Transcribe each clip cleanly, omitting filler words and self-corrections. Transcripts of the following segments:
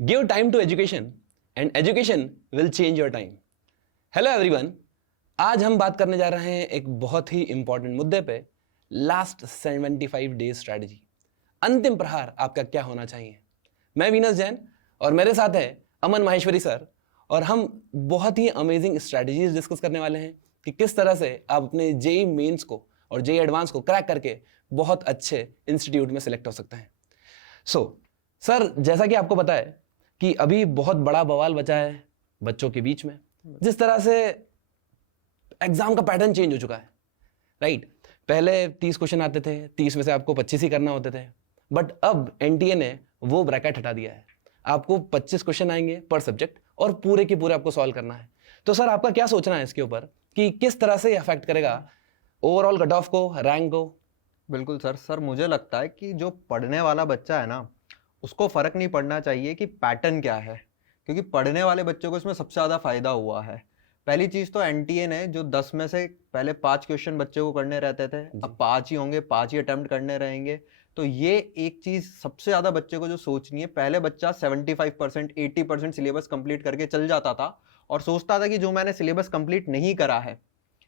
Give time to education and education will change your time. Hello everyone. आज हम बात करने जा रहे हैं एक बहुत ही इंपॉर्टेंट मुद्दे पे, लास्ट 75 डेज स्ट्रैटेजी। अंतिम प्रहार आपका क्या होना चाहिए। मैं वीनस जैन और मेरे साथ है अमन माहेश्वरी सर, और हम बहुत ही अमेजिंग स्ट्रैटेजीज डिस्कस करने वाले हैं कि किस तरह से आप अपने जेई मेंस को और जेई एडवांस को क्रैक करके बहुत अच्छे इंस्टीट्यूट में सिलेक्ट हो सकते हैं। सर, जैसा कि आपको पता है कि अभी बहुत बड़ा बवाल बचा है बच्चों के बीच में, जिस तरह से एग्जाम का पैटर्न चेंज हो चुका है, राइट। पहले 30 क्वेश्चन आते थे, 30 में से आपको 25 ही करना होते थे, बट अब एनटीए ने वो ब्रैकेट हटा दिया है। आपको 25 क्वेश्चन आएंगे पर सब्जेक्ट और पूरे के पूरे आपको सॉल्व करना है। तो सर, आपका क्या सोचना है इसके ऊपर कि किस तरह से अफेक्ट करेगा ओवरऑल कट ऑफ को, रैंक को? बिल्कुल सर, मुझे लगता है कि जो पढ़ने वाला बच्चा है ना, उसको फर्क नहीं पड़ना चाहिए कि पैटर्न क्या है, क्योंकि पढ़ने वाले बच्चों को इसमें सबसे ज़्यादा फायदा हुआ है। पहली चीज़ तो एनटीए ने जो 10 में से पहले 5 क्वेश्चन बच्चे को करने रहते थे, अब 5 ही होंगे, 5 ही अटेम्प्ट करने रहेंगे। तो ये एक चीज़ सबसे ज़्यादा बच्चे को जो सोचनी है, पहले बच्चा 75% 80% सिलेबस कंप्लीट करके चल जाता था और सोचता था कि जो मैंने सिलेबस कंप्लीट नहीं करा है,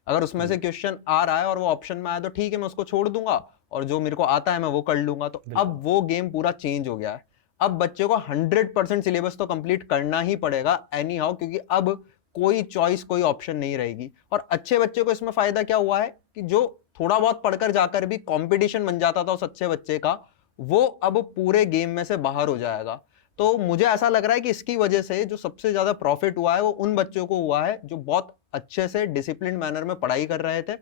अगर उसमें से क्वेश्चन आ रहा है और वो ऑप्शन में आया तो ठीक है, मैं उसको छोड़ दूंगा और जो मेरे को आता है मैं वो कर लूंगा। तो अब वो गेम पूरा चेंज हो गया है। अब बच्चे को 100% सिलेबस तो कंप्लीट करना ही पड़ेगा एनी हाउ, क्योंकि अब कोई चॉइस, कोई ऑप्शन नहीं रहेगी। और अच्छे बच्चे को इसमें फायदा क्या हुआ है कि जो थोड़ा बहुत पढ़कर जाकर भी कंपटीशन बन जाता था उस अच्छे बच्चे का, वो अब पूरे गेम में से बाहर हो जाएगा। तो मुझे ऐसा लग रहा है कि इसकी वजह से जो सबसे ज्यादा प्रॉफिट हुआ है वो उन बच्चों को हुआ है जो बहुत अच्छे से डिसिप्लिन मैनर में पढ़ाई कर रहे थे,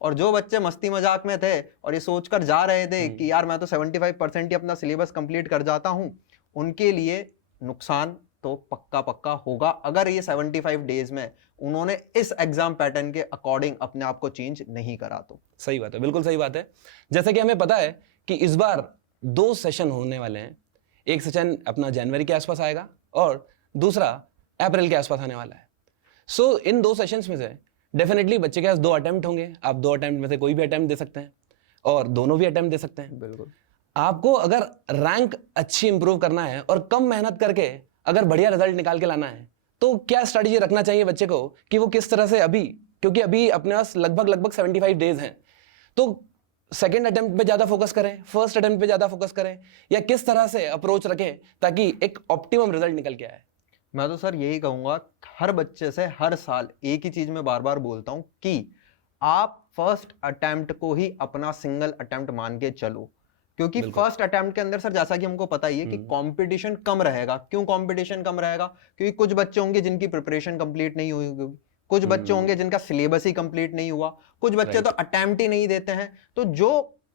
और जो बच्चे मस्ती मजाक में थे और ये सोचकर जा रहे थे कि यार मैं तो 75% ही अपना सिलेबस कंप्लीट कर जाता हूं, उनके लिए नुकसान तो पक्का होगा अगर ये 75 डेज में उन्होंने इस एग्जाम पैटर्न के अकॉर्डिंग अपने आप को चेंज नहीं करा। तो सही बात है, बिल्कुल सही बात है। जैसे कि हमें पता है कि इस बार 2 सेशन होने वाले हैं। एक सेशन अपना जनवरी के आसपास आएगा और दूसरा अप्रैल के आसपास आने वाला है। सो इन 2 सेशंस में से डेफिनेटली बच्चे के पास 2 अटेम्प्ट होंगे। आप 2 अटेम्प्ट में से कोई भी अटेम्प्ट दे सकते हैं और दोनों भी अटेम्प्ट दे सकते हैं। बिल्कुल। आपको अगर रैंक अच्छी इंप्रूव करना है और कम मेहनत करके अगर बढ़िया रिजल्ट निकाल के लाना है, तो क्या स्ट्रेटजी रखना चाहिए बच्चे को कि वो किस तरह से क्योंकि अभी अपने पास लगभग 75 डेज हैं, तो सेकेंड अटेम्प्ट पे ज्यादा फोकस करें, फर्स्ट अटेम्प्ट पे ज्यादा फोकस करें, या किस तरह से अप्रोच रखें ताकि एक ऑप्टिमम रिजल्ट निकल के आए? मैं तो सर यही कहूंगा, हर बच्चे से हर साल एक ही चीज मैं बार बार बोलता हूं कि आप फर्स्ट अटेम्प्ट को ही अपना सिंगल अटेम्प्ट मान के चलो, क्योंकि फर्स्ट अटेम्प्ट के अंदर सर जैसा कि हमको पता ही है कि कंपटीशन कम रहेगा। क्यों कंपटीशन कम रहेगा? क्योंकि कुछ बच्चे होंगे जिनकी प्रिपरेशन कंप्लीट नहीं हुई होगी, कुछ बच्चे होंगे जिनका सिलेबस ही कंप्लीट नहीं हुआ, कुछ बच्चे तो अटेम्प्ट ही नहीं देते हैं। तो जो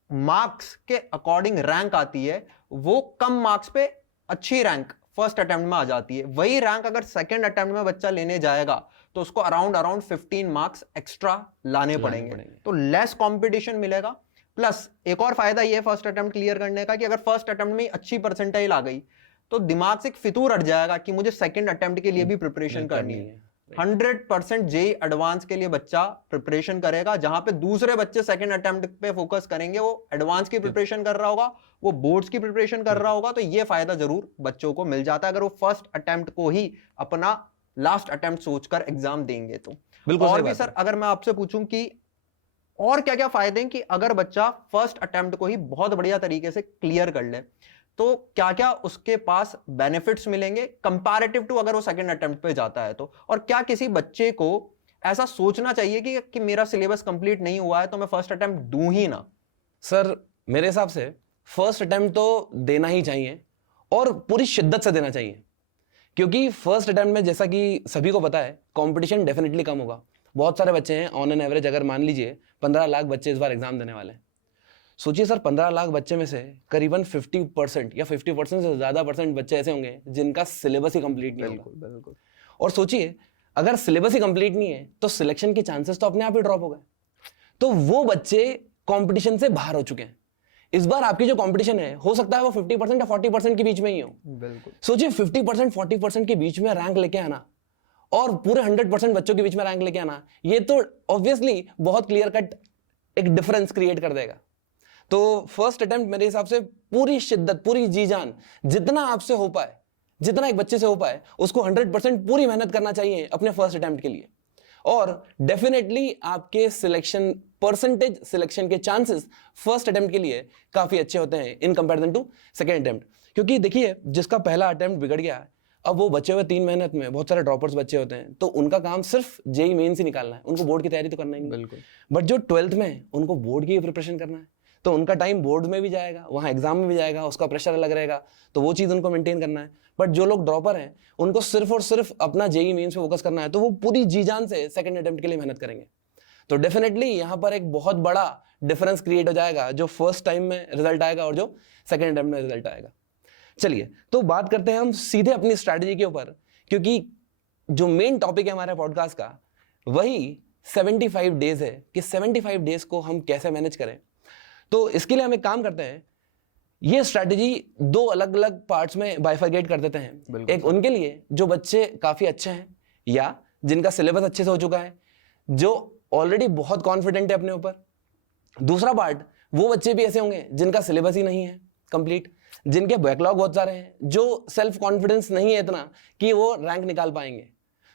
मार्क्स के अकॉर्डिंग रैंक आती है, वो कम मार्क्स पे अच्छी रैंक फर्स्ट अटेम्प्ट में आ जाती है। वही रैंक अगर सेकंड अटेम्प्ट में बच्चा लेने जाएगा तो उसको अराउंड 15 मार्क्स एक्स्ट्रा लाने पड़ेंगे। तो लेस कंपटीशन मिलेगा। प्लस एक और फायदा ये है फर्स्ट अटेम्प्ट क्लियर करने का कि अगर फर्स्ट अटेम्प्ट में अच्छी परसेंटाइल आ गई तो दिमाग से एक फितूर हट जाएगा कि मुझे सेकंड अटेम्प्ट के लिए भी प्रिपरेशन करनी है। 100% जेई एडवांस के लिए बच्चा प्रिपरेशन करेगा, जहां पे दूसरे बच्चे सेकंड अटेम्प्ट पे फोकस करेंगे। वो एडवांस की प्रिपरेशन कर रहा होगा, वो बोर्ड्स की प्रिपरेशन कर रहा होगा। तो ये फायदा जरूर बच्चों को मिल जाता है अगर वो फर्स्ट अटेम्प्ट को ही अपना लास्ट अटेम्प्ट सोचकर एग्जाम देंगे। तो बिल्कुल। और भी सर अगर मैं आपसे पूछूं कि और क्या क्या फायदे हैं कि अगर बच्चा फर्स्ट अटेम्प्ट को ही बहुत बढ़िया तरीके से क्लियर कर ले, तो क्या क्या उसके पास बेनिफिट्स मिलेंगे कंपैरेटिव टू अगर वो सेकंड अटेम्प्ट पे जाता है तो? और क्या किसी बच्चे को ऐसा सोचना चाहिए कि मेरा सिलेबस कंप्लीट नहीं हुआ है तो मैं फर्स्ट अटेम्प्ट दूं ही ना? सर, मेरे हिसाब से फर्स्ट अटेम्प्ट तो देना ही चाहिए और पूरी शिद्दत से देना चाहिए, क्योंकि फर्स्ट अटेम्प्ट में जैसा कि सभी को पता है कंपटीशन डेफिनेटली कम होगा। बहुत सारे बच्चे हैं, ऑन एन एवरेज अगर मान लीजिए 15 लाख बच्चे इस बार एग्जाम देने वाले हैं। सोचिए सर, 15 लाख बच्चे में से करीबन 50% या 50% से ज्यादा परसेंट बच्चे ऐसे होंगे जिनका सिलेबस ही कंप्लीट नहीं होगा। बिल्कुल। और सोचिए, अगर सिलेबस ही कंप्लीट नहीं है तो सिलेक्शन के चांसेस तो अपने आप ही ड्रॉप हो गए। तो वो बच्चे कंपटीशन से बाहर हो चुके हैं। इस बार आपकी जो कंपटीशन है, हो सकता है वो 50% या 40% के बीच में ही हो। बिल्कुल। सोचिए 50% 40% के बीच में रैंक लेके आना और पूरे 100% बच्चों के बीच में रैंक लेके आना, ये तो ऑब्वियसली बहुत क्लियर कट एक डिफरेंस क्रिएट कर देगा। तो फर्स्ट अटेम्प्ट मेरे हिसाब से पूरी शिद्दत, पूरी जी जान, जितना आपसे हो पाए जितना एक बच्चे से हो पाए उसको 100% पूरी मेहनत करना चाहिए अपने फर्स्ट अटेम्प्ट के लिए, और डेफिनेटली आपके सिलेक्शन परसेंटेज, सिलेक्शन के चांसेस फर्स्ट अटेम्प्ट के लिए काफी अच्छे होते हैं in comparison to second attempt. क्योंकि देखिए, जिसका पहला अटेम्प्ट बिगड़ गया, अब वो बचे हुए 3 मेहनत में बहुत सारे ड्रॉपर्स बच्चे होते हैं, तो उनका काम सिर्फ जेई मेंस ही निकालना है, उनको बोर्ड की तैयारी तो करना ही नहीं। बिल्कुल। बट जो 12th में है उनको बोर्ड की प्रिपरेशन करना है, तो उनका टाइम बोर्ड में भी जाएगा, वहाँ एग्जाम में भी जाएगा, उसका प्रेशर अलग रहेगा, तो वो चीज़ उनको मेंटेन करना है। बट जो लोग ड्रॉपर हैं उनको सिर्फ और सिर्फ अपना जेई मेंस पे फोकस करना है, तो वो पूरी जी जान से सेकंड अटेम्प्ट के लिए मेहनत करेंगे। तो डेफिनेटली यहाँ पर एक बहुत बड़ा डिफरेंस क्रिएट हो जाएगा, जो फर्स्ट टाइम में रिजल्ट आएगा और जो सेकंड अटेम्प्ट में रिजल्ट आएगा। चलिए, तो बात करते हैं हम सीधे अपनी स्ट्रैटेजी के ऊपर, क्योंकि जो मेन टॉपिक है हमारे पॉडकास्ट का वही 75 डेज है कि 75 डेज को हम कैसे मैनेज करें। तो इसके लिए हम एक काम करते हैं, ये स्ट्रैटेजी 2 अलग अलग पार्ट्स में बाइफरगेट कर देते हैं। एक उनके लिए जो बच्चे काफी अच्छे हैं या जिनका सिलेबस अच्छे से हो चुका है, जो ऑलरेडी बहुत कॉन्फिडेंट है अपने ऊपर। दूसरा पार्ट वो बच्चे भी ऐसे होंगे जिनका सिलेबस ही नहीं है कंप्लीट, जिनके बैकलॉग बहुत सारे हैं, जो सेल्फ कॉन्फिडेंस नहीं है इतना कि वो रैंक निकाल पाएंगे।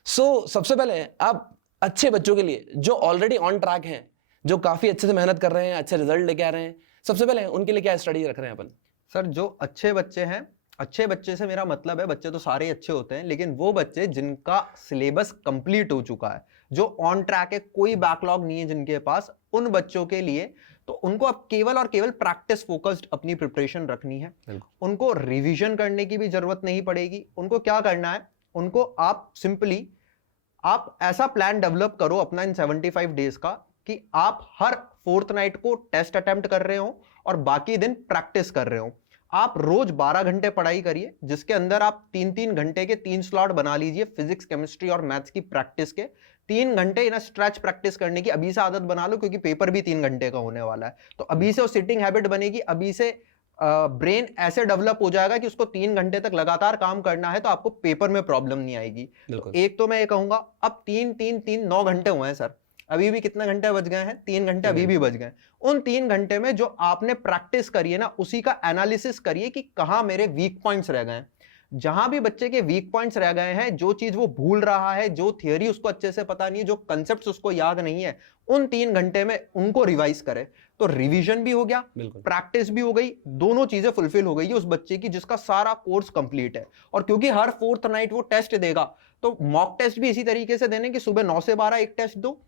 सो सबसे पहले आप अच्छे बच्चों के लिए जो ऑलरेडी ऑन ट्रैक हैं, जो काफी अच्छे से मेहनत कर रहे हैं, अच्छे रिजल्ट लेके आ रहे हैं, सबसे पहले उनके लिए क्या स्ट्रेटजी रख रहे हैं अपन? सर, जो अच्छे बच्चे हैं, अच्छे बच्चे से मेरा मतलब है, बच्चे तो सारे अच्छे होते हैं, लेकिन वो बच्चे जिनका सिलेबस कंप्लीट हो चुका है, जो ऑन ट्रैक है, कोई बैकलॉग नहीं है जिनके पास, उन बच्चों के लिए तो उनको अब केवल और केवल प्रैक्टिस फोकस्ड अपनी प्रिपरेशन रखनी है। उनको रिवीजन करने की भी जरूरत नहीं पड़ेगी। उनको क्या करना है, उनको आप सिंपली आप ऐसा प्लान डेवलप करो अपना इन 75 डेज का कि आप हर फोर्थ नाइट को टेस्ट अटेम्प्ट कर रहे हो और बाकी दिन प्रैक्टिस कर रहे हो। आप रोज 12 घंटे पढ़ाई करिए, जिसके अंदर आप 3-3 घंटे के 3 स्लॉट बना लीजिए फिजिक्स, केमिस्ट्री और मैथ्स की प्रैक्टिस के। 3 घंटे इन स्ट्रेच प्रैक्टिस करने की अभी से आदत बना लो, क्योंकि पेपर भी 3 घंटे का होने वाला है। तो अभी से वो सिटिंग हैबिट बनेगी, अभी से ब्रेन ऐसे डेवलप हो जाएगा कि उसको 3 घंटे तक लगातार काम करना है, तो आपको पेपर में प्रॉब्लम नहीं आएगी। तो एक तो मैं ये कहूंगा, अब 9 घंटे हुए हैं सर, अभी भी कितने घंटे बच गए हैं? 3 घंटे अभी भी बच गए। उन 3 घंटे में जो आपने प्रैक्टिस करी है ना, उसी का एनालिसिस करिए कि कहां मेरे वीक पॉइंट्स रह गए। जहां भी बच्चे के वीक पॉइंट्स रह गए हैं, जो चीज वो भूल रहा है, जो थियरी उसको अच्छे से पता नहीं है, जो कंसेप्ट्स उसको याद नहीं है, उन 3 घंटे में उनको रिवाइज करे। तो रिवीजन भी हो गया, प्रैक्टिस भी हो गई, दोनों चीजें फुलफिल हो गई है उस बच्चे की जिसका सारा कोर्स कंप्लीट है। और क्योंकि हर फोर्थ नाइट वो टेस्ट देगा, तो मॉक टेस्ट भी इसी तरीके से देने कि सुबह 9 से 12 एक टेस्ट दो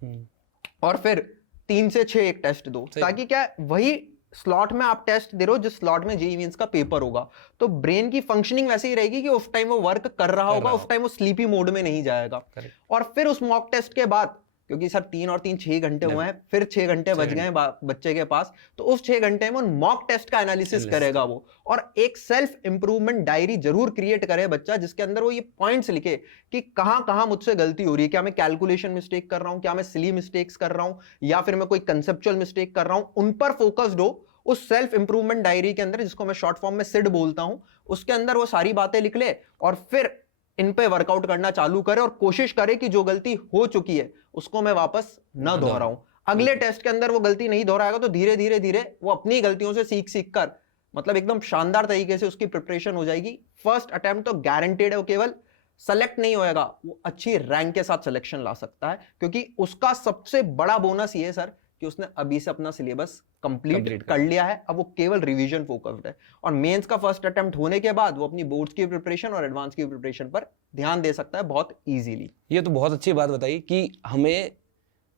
और फिर 3 से 6 एक टेस्ट दो, ताकि क्या वही स्लॉट में आप टेस्ट दे रहे हो जिस स्लॉट में जेईई मेंस का पेपर होगा। तो ब्रेन की फंक्शनिंग वैसे ही रहेगी कि उस टाइम वो वर्क कर रहा होगा, उस टाइम वो स्लीपी मोड में नहीं जाएगा। और फिर उस मॉक टेस्ट के बाद, क्योंकि सर 3 और 3 6 घंटे हुए हैं, फिर 6 घंटे बच गए बच्चे के पास, तो उस 6 घंटे में मॉक टेस्ट का एनालिसिस करेगा वो, और एक सेल्फ इंप्रूवमेंट डायरी जरूर क्रिएट करे बच्चा, जिसके अंदर वो ये पॉइंट्स लिखे कि कहां कहां मुझसे गलती हो रही है, क्या मैं कैलकुलेशन मिस्टेक कर रहा हूं, क्या मैं सिली मिस्टेक्स कर रहा हूं, या फिर मैं कोई कंसेप्चुअल मिस्टेक कर रहा हूं। उन पर फोकस्ड हो उस सेल्फ इंप्रूवमेंट डायरी के अंदर, जिसको मैं शॉर्ट फॉर्म में सिड बोलता हूं, उसके अंदर वो सारी बातें लिख ले और फिर इन पे वर्कआउट करना चालू करे और कोशिश करे कि जो गलती हो चुकी है उसको मैं वापस ना दोहराऊं। अगले टेस्ट के अंदर वो गलती नहीं दोहराएगा, तो धीरे धीरे धीरे वो अपनी गलतियों से सीख सीख कर, मतलब एकदम शानदार तरीके से उसकी प्रिपरेशन हो जाएगी। फर्स्ट अटेम्प्ट तो गारंटेड है, वो केवल सेलेक्ट नहीं होएगा, वो अच्छी रैंक के साथ सिलेक्शन ला सकता है, क्योंकि उसका सबसे बड़ा बोनस ये है सर कि उसने अभी से अपना सिलेबस कंप्लीट कर लिया है। अब वो केवल रिवीजन फोकस्ड है, और मेंस का फर्स्ट अटेम्प्ट होने के बाद वो अपनी बोर्ड्स की प्रिपरेशन और एडवांस की प्रिपरेशन पर ध्यान दे सकता है बहुत इजीली। ये तो बहुत अच्छी बात बताई कि हमें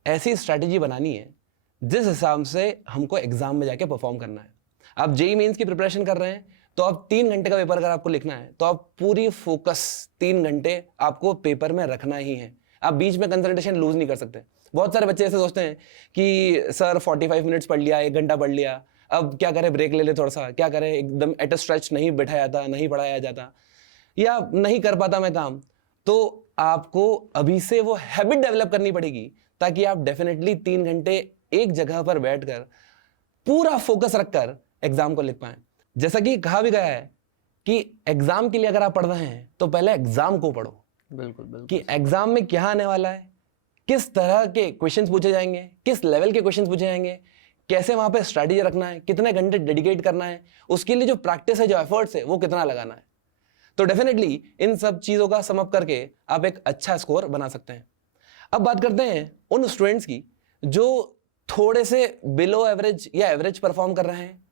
ऐसी स्ट्रैटेजी बनानी है जिस हिसाब से हमको एग्जाम में जाके परफॉर्म करना है। आप जेईई मेंस की प्रिपरेशन कर रहे हैं, तो आप 3 घंटे का पेपर अगर आपको लिखना है, तो आप पूरी फोकस 3 घंटे आपको पेपर में रखना ही है। आप बीच में कंसंट्रेशन लूज नहीं कर सकते। बहुत सारे बच्चे ऐसे सोचते हैं कि सर 45 मिनट्स पढ़ लिया, 1 घंटा पढ़ लिया, अब क्या करें, ब्रेक ले ले थोड़ा सा, क्या करें, एकदम एट अ स्ट्रेच नहीं बैठाया जाता, नहीं पढ़ाया जाता, या नहीं कर पाता मैं काम। तो आपको अभी से वो हैबिट डेवलप करनी पड़ेगी, ताकि आप डेफिनेटली 3 घंटे एक जगह पर बैठकर पूरा फोकस रखकर एग्जाम को लिख पाएं। जैसा कि कहा भी गया है कि एग्जाम के लिए अगर आप पढ़ रहे हैं तो पहले एग्जाम को पढ़ो। बिल्कुल बिल्कुल, कि एग्जाम में क्या आने वाला है, किस तरह के क्वेश्चंस पूछे जाएंगे, किस लेवल के क्वेश्चंस पूछे जाएंगे, कैसे वहां पे स्ट्रैटेजी रखना है, कितने घंटे डेडिकेट करना है, उसके लिए जो प्रैक्टिस है, जो एफर्ट्स है, वो कितना लगाना है। तो डेफिनेटली इन सब चीज़ों का सम अप करके आप एक अच्छा स्कोर बना सकते हैं। अब बात करते हैं उन स्टूडेंट्स की जो थोड़े से बिलो एवरेज या एवरेज परफॉर्म कर रहे हैं,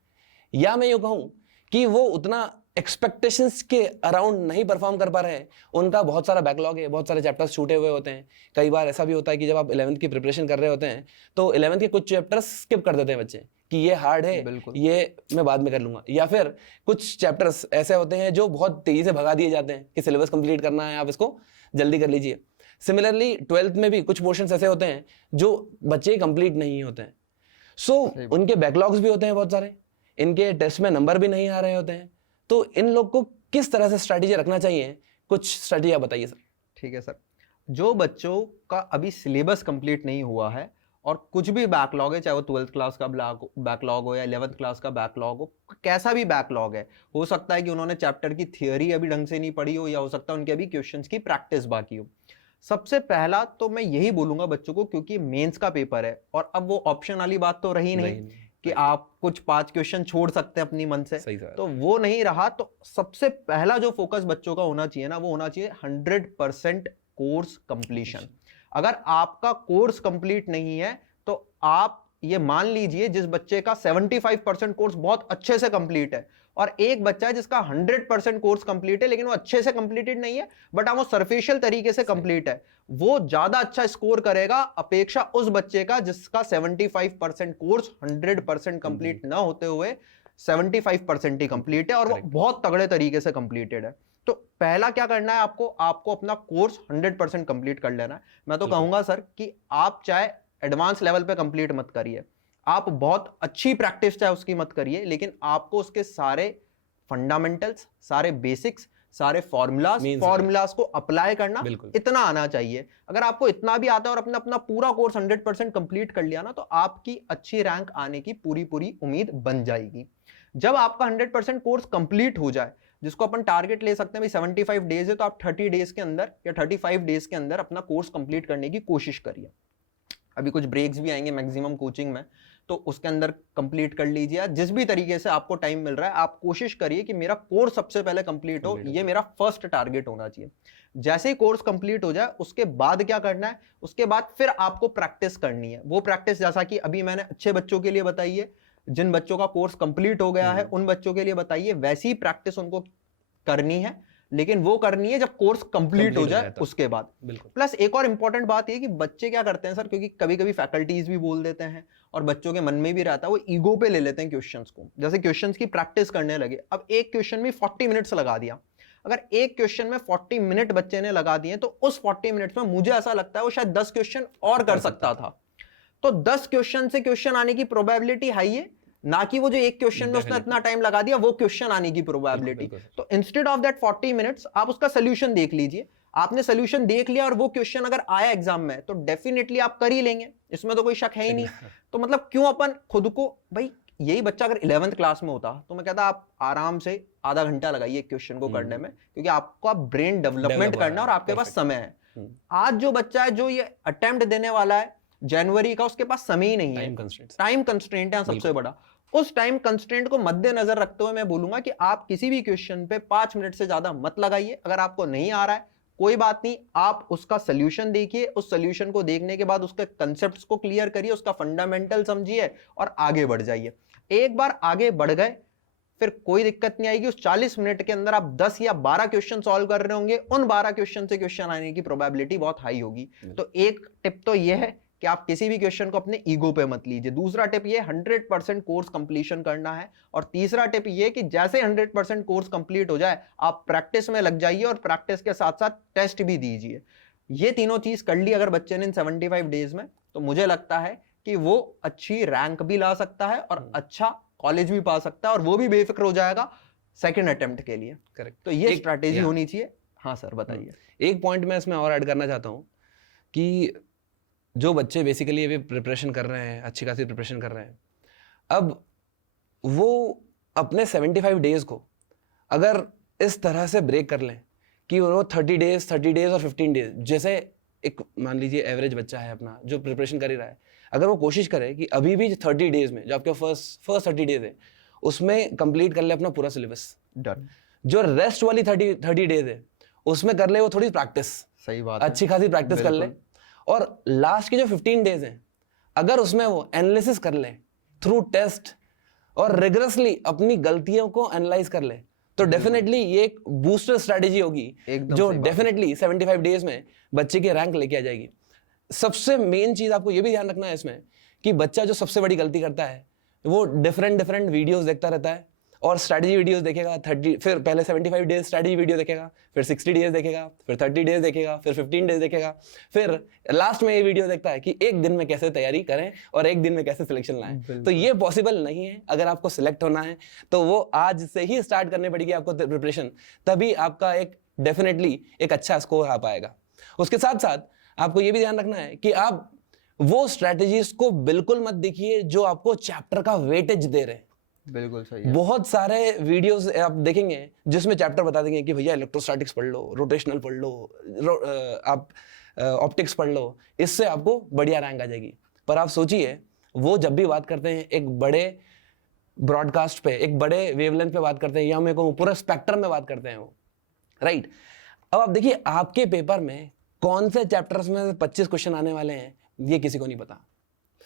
या मैं यूँ कहूँ कि वो उतना एक्सपेक्टेशंस के अराउंड नहीं परफॉर्म कर पा रहे हैं, उनका बहुत सारा बैकलॉग है, बहुत सारे चैप्टर्स छूटे हुए होते हैं। कई बार ऐसा भी होता है कि जब आप 11th की प्रिपरेशन कर रहे होते हैं तो 11th के कुछ चैप्टर्स स्किप कर देते हैं बच्चे कि ये हार्ड है, ये मैं बाद में कर लूंगा, या फिर कुछ चैप्टर्स ऐसे होते हैं जो बहुत तेजी से भगा दिए जाते हैं कि सिलेबस कंप्लीट करना है, आप इसको जल्दी कर लीजिए। सिमिलरली 12th में भी कुछ पोर्शंस ऐसे होते हैं जो बच्चे कंप्लीट नहीं होते हैं, सो उनके बैकलॉग्स भी होते हैं बहुत सारे, इनके टेस्ट में नंबर भी नहीं आ रहे होते हैं। तो इन लोग को किस तरह से स्ट्रैटेजी रखना चाहिए, कुछ स्ट्रैटेजी आप बताइए सर। ठीक है सर, जो बच्चों का अभी सिलेबस कंप्लीट नहीं हुआ है और कुछ भी बैकलॉग है, चाहे वो 12th क्लास का बैकलॉग हो या 11th क्लास का बैकलॉग हो, कैसा भी बैकलॉग है, हो सकता है कि उन्होंने चैप्टर की थियोरी अभी ढंग से नहीं पढ़ी हो, या हो सकता है उनके अभी क्वेश्चंस की प्रैक्टिस बाकी हो। सबसे पहला तो मैं यही बोलूंगा बच्चों को, क्योंकि मेंस का पेपर है और अब वो ऑप्शन वाली बात तो रही नहीं कि आप कुछ 5 क्वेश्चन छोड़ सकते हैं अपनी मन से, तो वो नहीं रहा। तो सबसे पहला जो फोकस बच्चों का होना चाहिए ना, वो होना चाहिए 100% कोर्स कंप्लीशन। अगर आपका कोर्स कंप्लीट नहीं है तो आप ये मान लीजिए जिस बच्चे का 75% कोर्स बहुत अच्छे से कंप्लीट है और एक बच्चा है जिसका 100% कोर्स कंप्लीट है लेकिन वो अच्छे से कंप्लीटेड नहीं है, बट वो सरफेशियल तरीके से कंप्लीट है, वो ज्यादा अच्छा स्कोर करेगा अपेक्षा उस बच्चे का जिसका 75% कोर्स 100% कंप्लीट ना होते हुए 75% ही कंप्लीट है और वो बहुत तगड़े तरीके से कंप्लीटेड है। तो पहला क्या करना है आपको अपना कोर्स 100% कंप्लीट कर लेना है। मैं तो कहूंगा सर कि आप चाहे एडवांस लेवल पे कंप्लीट मत करिए, आप बहुत अच्छी प्रैक्टिस चाहे उसकी मत करिए, लेकिन आपको उसके सारे फंडामेंटल्स, सारे बेसिक्स, सारे फॉर्मूलाज को अप्लाई करना इतना आना चाहिए। अगर आपको इतना भी आता है और अपना पूरा कोर्स 100% कंप्लीट कर लिया ना, तो आपकी अच्छी रैंक आने की पूरी उम्मीद बन जाएगी। जब आपका 100% कोर्स कंप्लीट हो जाए, जिसको अपन टारगेट ले सकते हैं 75 डेज है, तो आप 30 डेज के अंदर या 35 डेज के अंदर अपना कोर्स कंप्लीट करने की कोशिश करिए। अभी कुछ ब्रेक्स भी आएंगे मैक्सिमम कोचिंग में, तो उसके अंदर कंप्लीट कर लीजिए। जिस भी तरीके से आपको टाइम मिल रहा है, आप कोशिश करिए कि मेरा कोर्स सबसे पहले कंप्लीट हो, ये मेरा फर्स्ट टारगेट होना चाहिए। जैसे ही कोर्स कंप्लीट हो जाए उसके बाद क्या करना है, उसके बाद फिर आपको प्रैक्टिस करनी है। वो प्रैक्टिस जैसा कि अभी मैंने अच्छे बच्चों के लिए बताई है, जिन बच्चों का कोर्स कंप्लीट हो गया है उन बच्चों के लिए बताइए, वैसी प्रैक्टिस उनको करनी है, लेकिन वो करनी है जब कोर्स कंप्लीट हो जाए उसके बाद। प्लस एक और इंपॉर्टेंट बात ये कि बच्चे क्या करते हैं सर, क्योंकि कभी कभी फैकल्टीज भी बोल देते हैं और बच्चों के मन में भी रहता है, वो ईगो पे ले लेते हैं क्वेश्चंस को। जैसे क्वेश्चंस की प्रैक्टिस करने लगे, अब एक क्वेश्चन में 40 मिनट्स लगा दिया, अगर एक क्वेश्चन में 40 मिनट बच्चे ने लगा दिए तो उस 40 मिनट्स में मुझे ऐसा लगता है वो शायद 10 क्वेश्चन और कर सकता था। तो 10 क्वेश्चन से क्वेश्चन आने की प्रोबेबिलिटी हाई है, ना कि वो जो एक क्वेश्चन में उसने इतना टाइम लगा दिया वो क्वेश्चन आने की प्रोबेबिलिटी। तो इंस्टेड ऑफ दैट 40 मिनट्स आप उसका सोल्यूशन देख लीजिए। आपने सोल्यूशन देख लिया और वो क्वेश्चन अगर आया एग्जाम में तो डेफिनेटली आप कर ही लेंगे, इसमें तो कोई शक है ही नहीं। तो मतलब क्यों अपन खुद को, भाई यही बच्चा अगर 11th क्लास में होता तो मैं कहता आप आराम से आधा घंटा लगाइए क्वेश्चन को करने में, क्योंकि आपको ब्रेन डेवलपमेंट करना और आपके पास समय है। आज जो बच्चा है जो ये अटेम्प्ट देने वाला है जनवरी का, उसके पास समय ही नहीं है, टाइम कंस्ट्रेंट है सबसे बड़ा। उस टाइम कंस्ट्रेंट को मद्देनजर रखते हुए मैं बोलूंगा कि आप किसी भी क्वेश्चन पे 5 मिनट से ज्यादा मत लगाइए। अगर आपको नहीं आ रहा है कोई बात नहीं, आप उसका सोल्यूशन देखिए, उस सोल्यूशन को देखने के बाद उसके कंसेप्ट्स को क्लियर करिए, उसका फंडामेंटल समझिए और आगे बढ़ जाइए। एक बार आगे बढ़ गए फिर कोई दिक्कत नहीं आएगी। उस 40 मिनट के अंदर आप 10 या 12 क्वेश्चन सॉल्व कर रहे होंगे, उन 12 क्वेश्चन से क्वेश्चन आने की प्रोबेबिलिटी बहुत हाई होगी। तो एक टिप तो यह है कि आप किसी भी क्वेश्चन को अपने ईगो पे मत लीजिए। दूसरा टिप ये 100% कोर्स कंप्लीशन करना है। और तीसरा टिप ये कि जैसे 100% कोर्स कंप्लीट हो जाए आप प्रैक्टिस में लग जाइए और प्रैक्टिस के साथ साथ टेस्ट भी दीजिए। ये तीनों चीज कर ली अगर बच्चे ने इन 75 डेज में, तो मुझे लगता है कि वो अच्छी रैंक भी ला सकता है और अच्छा कॉलेज भी पा सकता है और वो भी बेफिक्र हो जाएगा सेकेंड अटेम्प्ट के लिए। करेक्ट। तो ये स्ट्रैटेजी होनी चाहिए। हाँ सर बताइए। एक पॉइंट मैं इसमें और ऐड करना चाहता हूँ कि जो बच्चे बेसिकली अभी प्रिपरेशन कर रहे हैं, अच्छी खासी प्रिपरेशन कर रहे हैं, अब वो अपने 75 डेज को अगर इस तरह से ब्रेक कर लें कि वो 30 डेज और 15 डेज, जैसे एक मान लीजिए एवरेज बच्चा है अपना जो प्रिपरेशन कर ही रहा है, अगर वो कोशिश करे कि अभी भी 30 डेज में जो आपके फर्स्ट 30 डेज है उसमें कंप्लीट कर ले अपना पूरा सिलेबस, डन। जो रेस्ट वाली 30 डेज है उसमें कर ले वो थोड़ी प्रैक्टिस, सही बात है, अच्छी खासी प्रैक्टिस कर ले, बिल्कुल। और लास्ट के जो 15 डेज हैं अगर उसमें वो एनालिसिस कर ले थ्रू टेस्ट और रिगरसली अपनी गलतियों को एनालाइज कर ले, तो डेफिनेटली ये एक बूस्टर स्ट्रेटेजी होगी जो डेफिनेटली 75 डेज में बच्चे की रैंक लेके आ जाएगी। सबसे मेन चीज आपको ये भी ध्यान रखना है इसमें कि बच्चा जो सबसे बड़ी गलती करता है वो डिफरेंट वीडियोस देखता रहता है और स्ट्रैटेजी वीडियोस देखेगा 30, फिर पहले 75 डेज स्ट्रैटेजी वीडियो देखेगा, फिर 60 डेज देखेगा, फिर 30 डेज देखेगा, फिर 15 डेज देखेगा, फिर लास्ट में ये वीडियो देखता है कि एक दिन में कैसे तैयारी करें और एक दिन में कैसे सिलेक्शन लाएं। तो ये पॉसिबल नहीं है। अगर आपको सिलेक्ट होना है तो वो आज से ही स्टार्ट करनी पड़ेगी आपको प्रिपरेशन, तभी आपका एक डेफिनेटली एक अच्छा स्कोर आ पाएगा। उसके साथ साथ आपको ये भी ध्यान रखना है कि आप वो स्ट्रैटेजीज को बिल्कुल मत देखिए जो आपको चैप्टर का वेटेज दे रहे हैं। बिल्कुल सही है। बहुत सारे वीडियोस आप देखेंगे जिसमें चैप्टर बता देंगे कि भैया इलेक्ट्रोस्टैटिक्स पढ़ लो, रोटेशनल पढ़ लो, आप ऑप्टिक्स पढ़ लो, इससे आपको बढ़िया रैंक आ जाएगी। पर आप सोचिए वो जब भी बात करते हैं एक बड़े ब्रॉडकास्ट पे, एक बड़े वेवलेंथ पे बात करते हैं, या मैं कहूँ पूरा स्पेक्ट्रम में बात करते हैं वो, राइट। अब आप देखिए आपके पेपर में कौन से चैप्टर्स में 25 क्वेश्चन आने वाले हैं ये किसी को नहीं पता।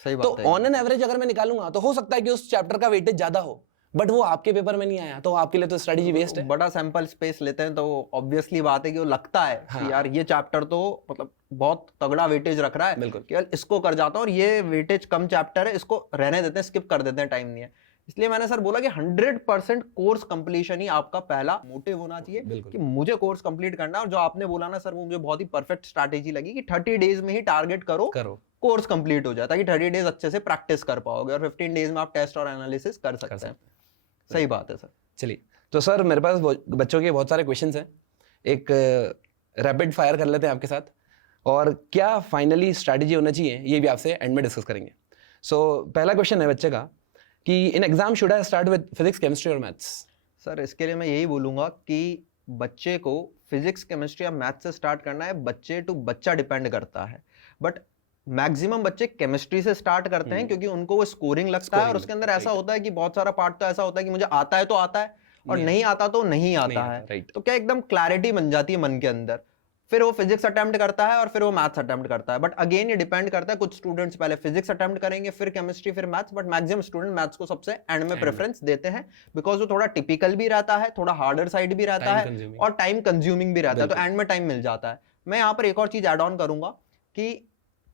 सही बात तो है। ऑन एन एवरेज अगर मैं निकालूंगा तो हो सकता है कि उस चैप्टर का वेटेज ज्यादा हो, बट वो आपके पेपर में नहीं आया तो आपके लिए तो स्ट्रेटजी वेस्ट है। बड़ा सैंपल स्पेस लेते हैं तो ऑब्वियसली बात है कि वो लगता है कि यार ये चैप्टर तो मतलब बहुत तगड़ा वेटेज रख रहा है, बिल्कुल, केवल इसको कर जाता हूं, और ये वेटेज कम चैप्टर है इसको रहने देते हैं, स्किप कर देते हैं, टाइम नहीं है। इसलिए मैंने सर बोला कि 100% कोर्स कंप्लीशन ही आपका पहला मोटिव होना चाहिए कि मुझे कोर्स कंप्लीट करना है। और जो आपने बोला ना सर वो मुझे बहुत ही परफेक्ट स्ट्रैटेजी लगी कि 30 डेज में ही टारगेट करो कोर्स कंप्लीट हो जाए, ताकि 30 डेज अच्छे से प्रैक्टिस कर पाओगे और 15 डेज में आप टेस्ट और एनालिसिस कर सकते हैं। सही बात है सर। चलिए तो सर मेरे पास बच्चों के बहुत सारे क्वेश्चंस हैं, एक रैपिड फायर कर लेते हैं आपके साथ, और क्या फाइनली स्ट्रैटेजी होना चाहिए ये भी आपसे एंड में डिस्कस करेंगे। सो पहला क्वेश्चन है बच्चे का कि in exam should I start with physics, chemistry और मैथ्स? सर इसके लिए मैं यही बोलूंगा कि बच्चे को फिजिक्स, केमिस्ट्री या मैथ्स से स्टार्ट करना है, बच्चे टू बच्चा डिपेंड करता है। बट मैक्सिमम बच्चे केमिस्ट्री से स्टार्ट करते हैं क्योंकि उनको वो स्कोरिंग लगता है, और उसके अंदर ऐसा होता है कि बहुत सारा पार्ट तो ऐसा होता है कि मुझे आता है तो आता है और नहीं आता तो नहीं आता है। तो क्या एकदम क्लैरिटी बन जाती है मन के अंदर, फिर वो फिजिक्स अटेम्प्ट करता है और फिर वो मैथ्स अटेम्प्ट करता है। बट अगेन ये डिपेंड करता है, कुछ स्टूडेंट्स पहले फिजिक्स अटेम्प्ट करेंगे फिर केमिस्ट्री फिर maths, but maximum student maths को सबसे एंड में प्रेफरेंस देते हैं बिकॉज वो थोड़ा टिपिकल भी रहता है, थोड़ा हार्डर साइड भी रहता है और टाइम कंज्यूमिंग भी रहता है, तो एंड में टाइम मिल जाता है। मैं यहाँ पर एक और चीज एड ऑन करूंगा कि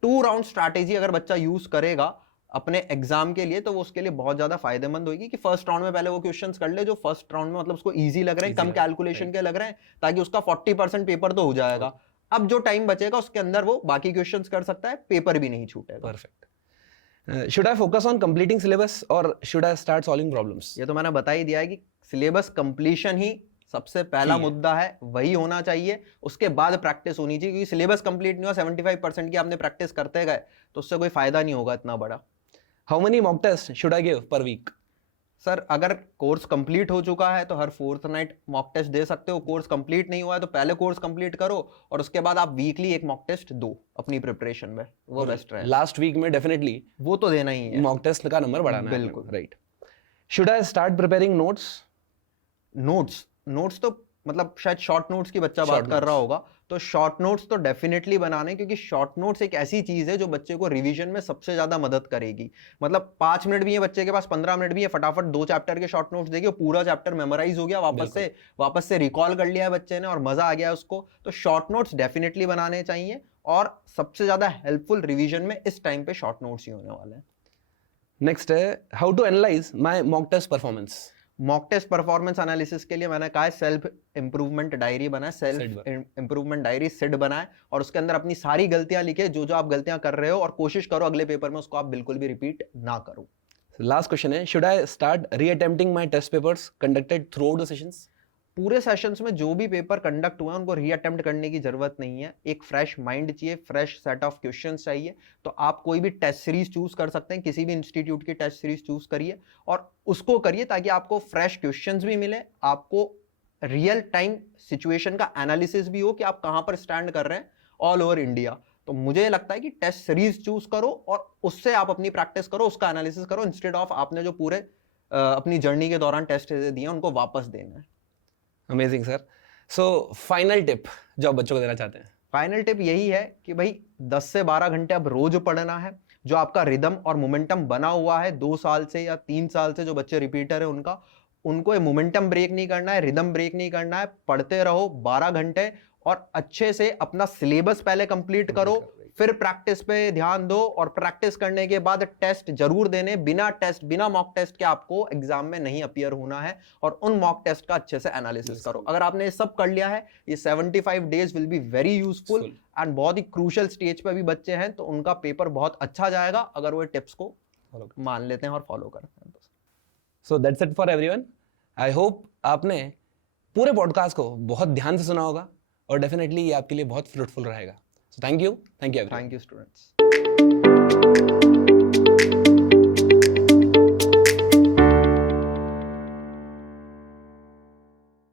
2 राउंड स्ट्रैटेजी अगर बच्चा यूज करेगा अपने एग्जाम के लिए तो वो उसके लिए बहुत ज्यादा फायदेमंद होगी कि फर्स्ट राउंड में पहले वो क्वेश्चंस कर ले जो फर्स्ट राउंड में मतलब उसको इजी लग रहे हैं, कम कैलकुलेशन के लग रहे हैं, ताकि उसका 40% पेपर तो हो जाएगा। अब जो टाइम बचेगा उसके अंदर वो बाकी क्वेश्चंस कर सकता है, पेपर भी नहीं छूटेगा। Perfect. Should I focus on completing syllabus और should I start solving problems? ये तो मैंने बता ही दिया है कि सिलेबस कंप्लीशन ही सबसे पहला मुद्दा है, वही होना चाहिए, उसके बाद प्रैक्टिस होनी चाहिए, क्योंकि सिलेबस कंप्लीट नहीं हुआ 75% की आपने प्रैक्टिस करते गए तो उससे कोई फायदा नहीं होगा इतना बड़ा। How many mock test should I give per week? Sir अगर कोर्स कंप्लीट हो चुका है तो हर 4th नाइट मॉक टेस्ट दे सकते हो। कोर्स कंप्लीट नहीं हुआ है तो पहले कोर्स कंप्लीट करो और उसके बाद आप वीकली एक मॉक टेस्ट दो अपनी प्रिपरेशन में, वो बेस्ट है। लास्ट वीक में डेफिनेटली वो तो देना ही है, मॉक टेस्ट का नंबर बढ़ाना है। बिल्कुल right. Should I start preparing notes? Notes तो मतलब शायद शॉर्ट नोट्स की बच्चा बात कर रहा होगा, तो शॉर्ट नोट्स तो डेफिनेटली बनाने, क्योंकि शॉर्ट नोट्स एक ऐसी चीज है जो बच्चे को रिवीजन में सबसे ज्यादा मदद करेगी। मतलब 5 मिनट भी है बच्चे के पास, 15 मिनट भी है, फटाफट 2 चैप्टर के शॉर्ट नोट्स देखिए, पूरा चैप्टर मेमोराइज हो गया, वापस से रिकॉल कर लिया है बच्चे ने और मजा आ गया उसको। तो शॉर्ट नोट्स डेफिनेटली बनाने चाहिए और सबसे ज्यादा हेल्पफुल रिवीजन में इस टाइम पे शॉर्ट नोट्स ही होने वाले हैं। नेक्स्ट है how to analyse my mock test performance? Mock test performance analysis के लिए मैंने कहा है सेल्फ इंप्रूवमेंट डायरी बनाए, सेल्फ इंप्रूवमेंट डायरी सिड बनाए और उसके अंदर अपनी सारी गलतियां लिखे, जो जो आप गलतियां कर रहे हो, और कोशिश करो अगले पेपर में उसको आप बिल्कुल भी रिपीट ना करो। लास्ट क्वेश्चन है should I start reattempting my test papers conducted throughout the sessions? पूरे सेशंस में जो भी पेपर कंडक्ट हुआ है उनको रीअटेम्प्ट करने की जरूरत नहीं है। एक फ्रेश माइंड चाहिए, फ्रेश सेट ऑफ क्वेश्चंस चाहिए। तो आप कोई भी टेस्ट सीरीज चूज कर सकते हैं, किसी भी इंस्टीट्यूट की टेस्ट सीरीज चूज करिए और उसको करिए ताकि आपको फ्रेश क्वेश्चंस भी मिले, आपको रियल टाइम सिचुएशन का एनालिसिस भी हो कि आप कहां पर स्टैंड कर रहे हैं ऑल ओवर इंडिया। तो मुझे लगता है कि टेस्ट सीरीज चूज करो और उससे आप अपनी प्रैक्टिस करो, उसका एनालिसिस करो, इंस्टेड ऑफ आपने जो पूरे अपनी जर्नी के दौरान टेस्ट दिए उनको वापस देना है। Amazing sir. So final tip जो आप बच्चों को देना चाहते हैं। फाइनल टिप यही है कि भाई 10 से 12 घंटे अब रोज पढ़ना है। जो आपका रिदम और मोमेंटम बना हुआ है 2 साल से या 3 साल से, जो बच्चे रिपीटर है उनको ये मोमेंटम ब्रेक नहीं करना है, रिदम ब्रेक नहीं करना है। पढ़ते रहो 12 घंटे और अच्छे से अपना सिलेबस पहले कंप्लीट करो, फिर प्रैक्टिस पे ध्यान दो। और प्रैक्टिस करने के बाद टेस्ट जरूर देने। बिना मॉक टेस्ट के आपको एग्जाम में नहीं अपीयर होना है, और उन मॉक टेस्ट का अच्छे से एनालिसिस करो। अगर आपने ये सब कर लिया है, ये 75 days will be very useful and बहुत ही क्रूशियल स्टेज पे भी बच्चे हैं तो उनका पेपर बहुत अच्छा जाएगा अगर वो टिप्स को मान लेते हैं और फॉलो करते हैं। So that's it for everyone. I hope आपने पूरे पॉडकास्ट को बहुत ध्यान से सुना होगा और डेफिनेटली ये आपके लिए बहुत फ्रूटफुल रहेगा। So thank you everyone. Thank you students.